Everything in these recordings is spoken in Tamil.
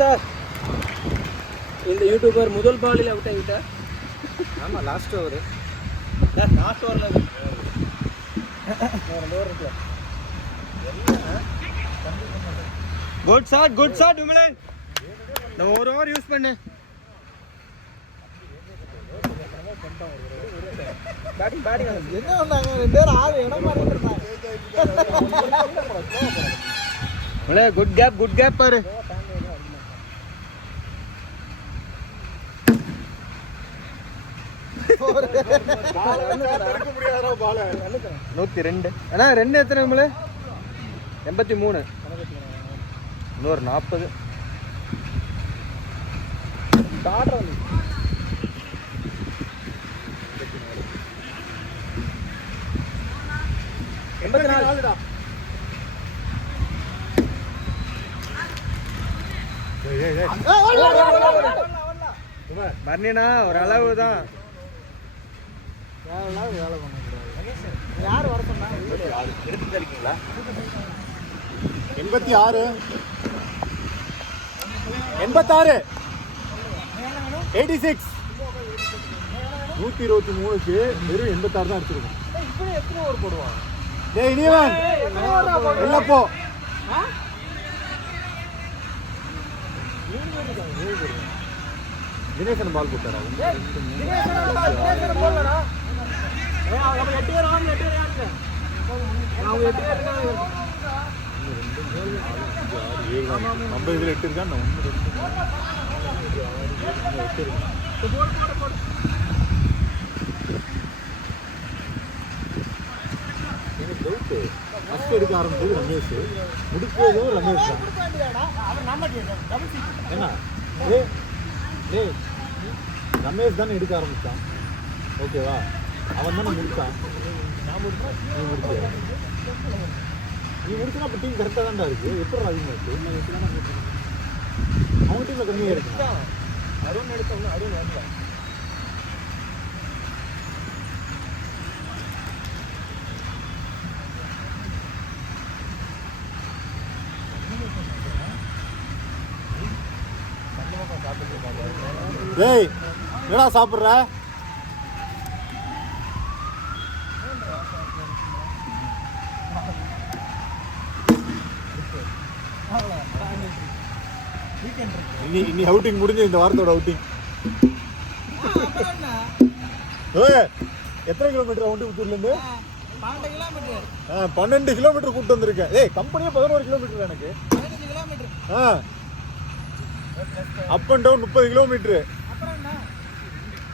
சார் இந்த யூடியூபர் முதல் பாலில் அவுட் ஆகிவிட்டார். ஆமாம், லாஸ்ட் ஓவர். லாஸ்ட் ஓவரில் குட் ஷாட் விமலே. நம்ம ஒரு ஓவர் யூஸ் பண்ணு. என்ன வந்தாங்க 2 பேரும் ஆள் இடம் மாறிட்டு இருந்தாங்க. குட் கேப் பாரு. நூத்தி 2. ஆனா 2 எத்தனை விமலே? 83. இன்னொரு 40. மர்னினா ஒரு அளவு தான். யார் வர சொன்னா? 86 86 86 123க்கு வெறும் 86 தான் அடிச்சிருக்கும். இப்படி எத்தனை ஓவர் போடுவான்? டேய் இனிவன் இல்லப்போ தினேசன் பால் போட்டாரா? நம்ம இதுல 8 இருக்கா? எனக்கு டவுட். ஃபர்ஸ்ட் எடுக்க ஆரம்பிச்சது ரமேஷ், முடிக்கிறதும் ரமேஷ் தான். என்ன டேய் ரமேஷ் தானே எடுக்க ஆரம்பிச்சான். ஓகேவா? அவன் தானே முடிச்சான். நான் முடிச்சா நீ முடிச்ச. நீ முடிச்சுனா அப்போ டீம் கரெக்டாக தான்டா இருக்கு. எப்படி அதிகமாக இருக்கு? அவங்க டீமில் கம்மியாக இருக்கு. அருண் எடுத்தவங்க அருண் வரல. டேய் என்னடா சாப்பிட்ற? இனி அவுட்டிங் முடிஞ்சு இந்த வாரத்தோட அவுட்டிங். எத்தனை கிலோமீட்டர் அவுண்டிபுத்தூர்லேருந்து? 12 கிலோமீட்டர் கூப்பிட்டு வந்திருக்கேன். ஏய் கம்பெனியே 11 கிலோமீட்டர் எனக்கு. அப் அண்ட் டவுன் 30 கிலோமீட்டரு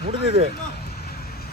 முடிஞ்சது.